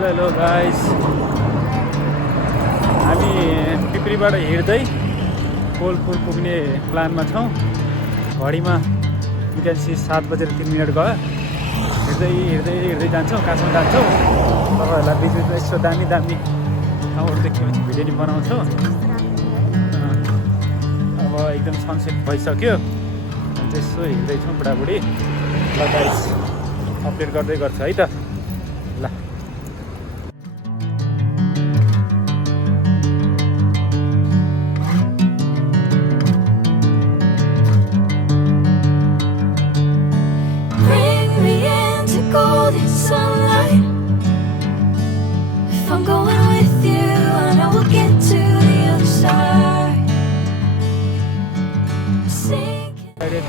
Hello guys, हामी पिपरीबाट हिँड्दै कोलपुर पुग्ने प्लानमा छौँ। घडीमा निकासी 7:03 गयो। हिँड्दै जान्छौँ, कहाँसम्म जान्छौँ। तपाईँहरूलाई बिचमा यसो दामी ठाउँहरू देखेपछि भिडियो नि बनाउँछु। अब एकदम सनसेट भइसक्यो, त्यसो हिँड्दैछौँ बुढाबुढी। ल गाइस, अपडेट गर्दै गर्छ है त। ल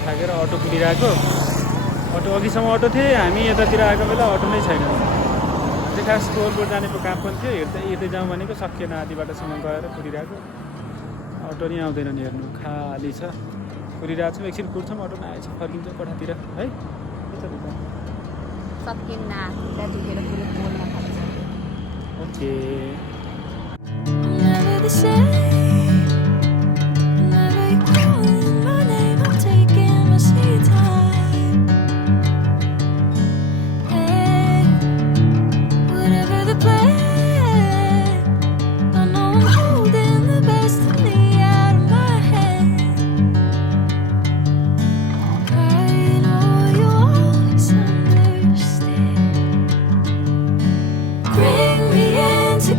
थाकेर अटो कुदिरहेको। अटो अघिसम्म अटो थिए, हामी यतातिर आएको बेला अटो नै छैन। त्यो खास कोलपुर जाने काम पनि थियो। हिँड्दै जाउँ भनेको सकिएन, आधी बाटोसम्म गएर कुदिरहेको। अटो नि आउँदैन नि, हेर्नु खाली छ। कुदिरहेको छौँ, एकछिन कुद्छौँ, अटो नआएछ फर्किन्छौँ कोठातिर है। Okay.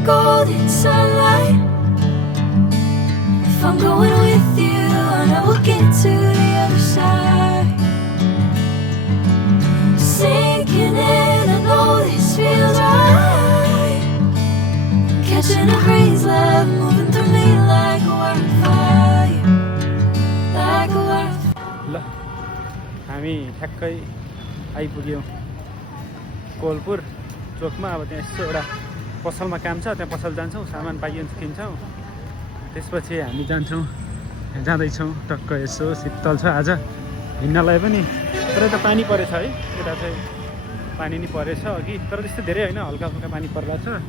Golden sunlight. If I'm going with you, I know we'll get to the other side. Sinking in, I know this feels right. Catching a breeze, love moving through me like a wildfire, like a wildfire. ल हामी ठ्याक्कै आइपुग्यौँ कोलपुर चोकमा। अब त्यहाँ यसो एउटा पसलमा काम छ, त्यहाँ पसल जान्छौँ, सामान पाइन्छ किन्छौँ। त्यसपछि हामी जाँदैछौँ टक्क। यसो शीतल छ आज हिँड्नलाई पनि। तर यता पानी परेछ है, यता चाहिँ पानी नि परेछ अघि, तर त्यस्तो धेरै होइन, हल्का फुल्का पानी परिरहेको छ।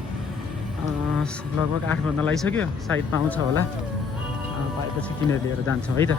लगभग 8 बज्न लागिसक्यो, सायद पाउँछ होला। पाएपछि किनेर लिएर जान्छौँ है त।